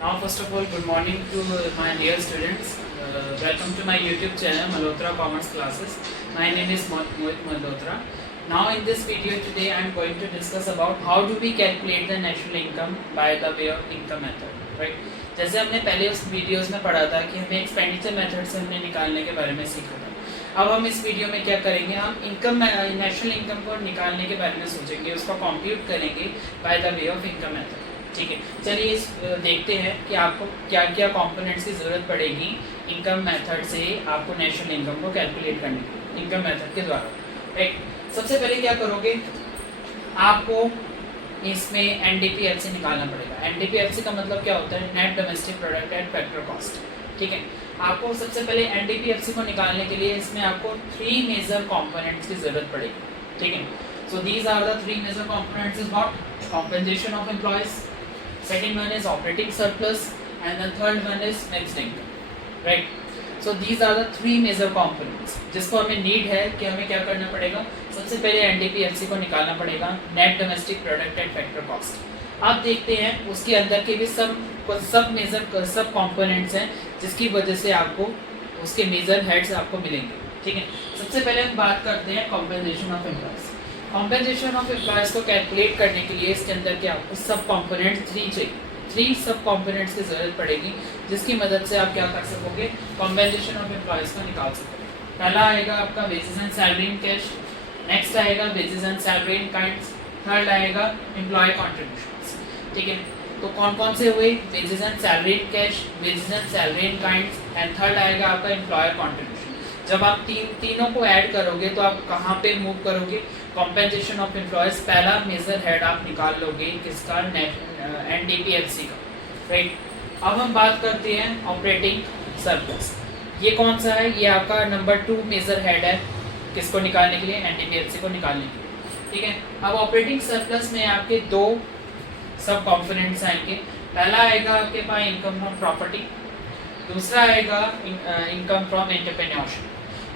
Now, first of all, good morning to my dear students. Welcome to my YouTube channel, Malhotra Commerce Classes. My name is Mohit Malhotra. Now, in this video today, I am going to discuss about how do we calculate the national income by the way of income method, right? जैसे हमने पहले उस videos में पढ़ा था कि हमें expenditure method से हमने निकालने के बारे में सीखा था। अब हम इस वीडियो में क्या करेंगे, हम इनकम नेशनल इनकम को निकालने के बारे में सोचेंगे, उसको कंप्यूट करेंगे by the way of income method. ठीक है, चलिए इस देखते हैं कि आपको क्या क्या कंपोनेंट्स की ज़रूरत पड़ेगी इनकम मेथड से आपको नेशनल इनकम को कैलकुलेट करने के इनकम मेथड के द्वारा। राइट, सबसे पहले क्या करोगे, आपको इसमें एनडीपीएफसी निकालना पड़ेगा। एनडीपीएफसी का मतलब क्या होता है, net domestic product at factor cost. ठीक है, आपको सबसे पहले एनडीपीएफसी को निकालने के लिए इसमें आपको 3 मेजर कंपोनेंट्स की ज़रूरत पड़ेगी। ठीक है, so these are the 3 major components is what, compensation of employees, second one is operating surplus, and the third one is mixed income, right? So these are the 3 major components जिसको हमें need है कि हमें क्या करना पड़ेगा, सबसे पहले एनडीपीएफसी को निकालना पड़ेगा, net domestic product at factor cost. आप देखते हैं उसके अंदर के भी सब मेजर सब कंपोनेंट्स हैं जिसकी वजह से आपको उसके मेजर हेड्स आपको मिलेंगे। ठीक है, सबसे पहले हम बात करते हैं compensation of employees. Compensation of employees को कैलकुलेट करने के लिए इसके अंदर क्या आपको सब कंपोनेंट 3 चाहिए, 3 सब कंपोनेंट्स की जरूरत पड़ेगी जिसकी मदद से आप क्या कर सकोगे, कॉम्पेंसेशन ऑफ एम्प्लॉयज को निकाल सकोगे। पहला आएगा आपका wages and salary in cash, next आएगा wages and salary in kinds, third आएगा एम्प्लॉय कॉन्ट्रीब्यूशंस। ठीक है, तो कौन कौन से हुए, wages and salary in cash, wages and salary in kinds, and third आएगा आपका एम्प्लॉयर कॉन्ट्रीब्यूशन। जब आप तीनों को ऐड करोगे तो आप कहाँ पे मूव करोगे, कॉम्पेंसेशन ऑफ एम्प्लॉयज पहला मेजर हेड आप निकाल लोगे किसका, एनडीपीएफसी का। राइट, अब हम बात करते हैं ऑपरेटिंग सरप्लस। ये कौन सा है, ये आपका नंबर 2 मेजर हेड है किसको निकालने के लिए, एनडीपीएफसी को निकालने के लिए। ठीक है, अब ऑपरेटिंग सरप्लस में आपके 2 सब कॉम्पोनेंट्स आएंगे। पहला आएगा आपके पास इनकम फ्रॉम प्रॉपर्टी, दूसरा आएगा इनकम फ्रॉम एंटरप्रेन्योरशिप।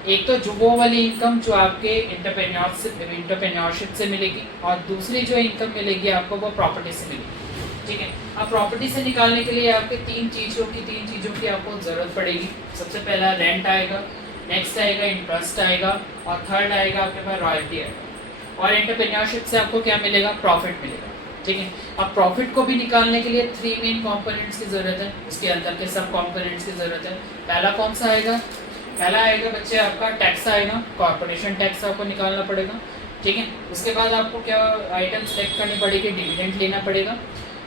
एक तो जो वो वाली इनकम जो आपके एंटरप्रेन्योरशिप से मिलेगी, और दूसरी जो इनकम मिलेगी आपको वो प्रॉपर्टी से मिलेगी। ठीक है, अब प्रॉपर्टी से निकालने के लिए आपके 3 चीज़ों की आपको ज़रूरत पड़ेगी। सबसे पहला रेंट आएगा, नेक्स्ट आएगा इंटरेस्ट आएगा, और थर्ड आएगा आपके पास रॉयल्टी आएगा। और एंटरप्रेन्योरशिप से आपको क्या मिलेगा, प्रॉफिट मिलेगा। ठीक है, अब प्रॉफिट को भी निकालने के लिए 3 मेन कंपोनेंट्स की ज़रूरत है, उसके अंदर के सब कंपोनेंट्स की ज़रूरत है। पहला कौन सा आएगा, पहला आएगा बच्चे आपका टैक्स आएगा, कॉर्पोरेशन टैक्स आपको निकालना पड़ेगा। ठीक है, उसके बाद आपको क्या आइटम सेलेक्ट करनी पड़ेगी, डिविडेंड लेना पड़ेगा।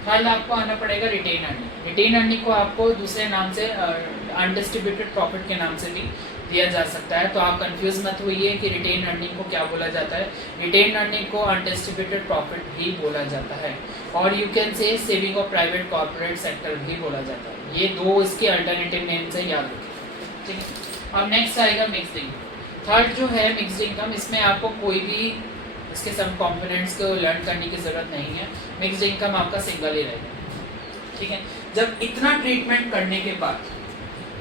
थर्ड आपको आना पड़ेगा रिटेन अर्निंग। रिटेन अर्निंग को आपको दूसरे नाम से अनडिस्ट्रीब्यूटेड प्रॉफिट के नाम से भी दिया जा सकता है, तो आप कंफ्यूज मत होइए कि रिटेन अर्निंग को क्या बोला जाता है। रिटेन अर्निंग को अनडिस्ट्रीब्यूटेड प्रॉफिट भी बोला जाता है, और you can say saving of private corporate sector भी बोला जाता है। ये 2 इसके अल्टरनेटिव नेम से याद रखिए। ठीक है, अब नेक्स्ट आएगा मिक्स्ड इनकम। थर्ड जो है मिक्स्ड इनकम, इसमें आपको कोई भी इसके सब कंपोनेंट्स को लर्न करने की ज़रूरत नहीं है, मिक्स्ड इनकम आपका सिंगल ही रहेगा। ठीक है, जब इतना ट्रीटमेंट करने के बाद,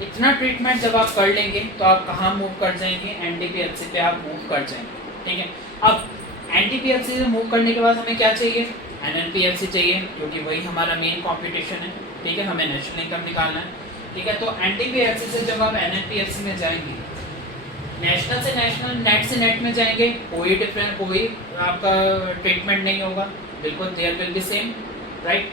इतना ट्रीटमेंट जब आप कर लेंगे तो आप कहाँ मूव कर जाएंगे, एनडीपीएफसी पे आप मूव कर जाएंगे। ठीक है, अब एनडीपीएफसी से मूव करने के बाद हमें क्या चाहिए, एनएनपीएफसी चाहिए, क्योंकि वही हमारा मेन कॉम्पिटिशन है। ठीक है, हमें नेशनल इनकम निकालना है। ठीक है, तो एनडीपीएफसी से जब आप एनएनपीएफसी में जाएंगे, नेशनल से नेशनल, नेट से नेट में जाएंगे, कोई डिफरेंस, कोई आपका ट्रीटमेंट नहीं होगा, बिल्कुल there will be same. Right,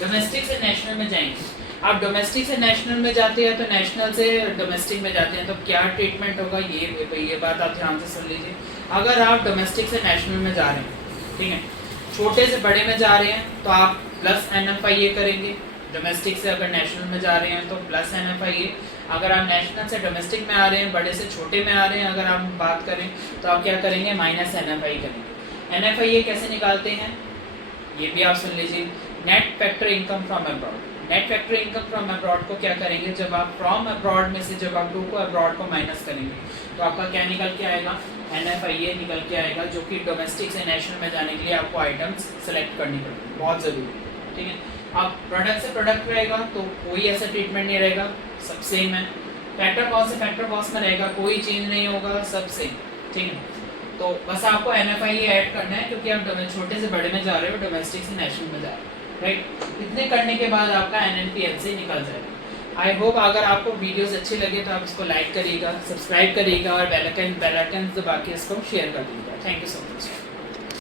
domestic से नेशनल में जाएंगे, आप डोमेस्टिक से नेशनल में जाते हैं तो नेशनल से डोमेस्टिक में जाते हैं तो क्या ट्रीटमेंट होगा, ये बात आप ध्यान से सुन लीजिए। अगर आप डोमेस्टिक से नेशनल में जा रहे हैं, ठीक है, छोटे से बड़े में जा रहे हैं तो आप प्लस एनएफआईए करेंगे। डोमेस्टिक से अगर नेशनल में जा रहे हैं तो प्लस एनएफआईए। अगर आप नेशनल से डोमेस्टिक में आ रहे हैं, बड़े से छोटे में आ रहे हैं, अगर आप बात करें तो आप क्या करेंगे, माइनस एनएफआई करेंगे। एनएफआईए कैसे निकालते हैं ये भी आप सुन लीजिए। Net factor income from abroad, net factor income from abroad को क्या करेंगे, जब आप फ्रॉम अब्रॉड में से जब आप 2 को अब्रॉड को माइनस करेंगे तो आपका क्या निकल के आएगा, एनएफआईए निकल के आएगा, जो कि डोमेस्टिक से नेशनल में जाने के लिए आपको आइटम्स सेलेक्ट करनी पड़ेगी, बहुत ज़रूरी है। ठीक है, अब प्रोडक्ट से प्रोडक्ट रहेगा तो कोई ऐसा ट्रीटमेंट नहीं रहेगा, सब सेम है। फैक्टर कॉस्ट से फैक्टर कॉस्ट में रहेगा, कोई चेंज नहीं होगा, सब सेम। ठीक है, तो बस आपको एनएफआईए ऐड करना है क्योंकि आप छोटे से बड़े में जा रहे हो, डोमेस्टिक से नेशनल में जा रहे हो। राइट। इतने करने के बाद आपका NNPLC निकल जाएगा। आई होप अगर आपको वीडियोस अच्छे लगे तो आप इसको लाइक करिएगा, सब्सक्राइब करिएगा और बेल आइकन दबा के इसको शेयर कर दीजिएगा। Thank you so much.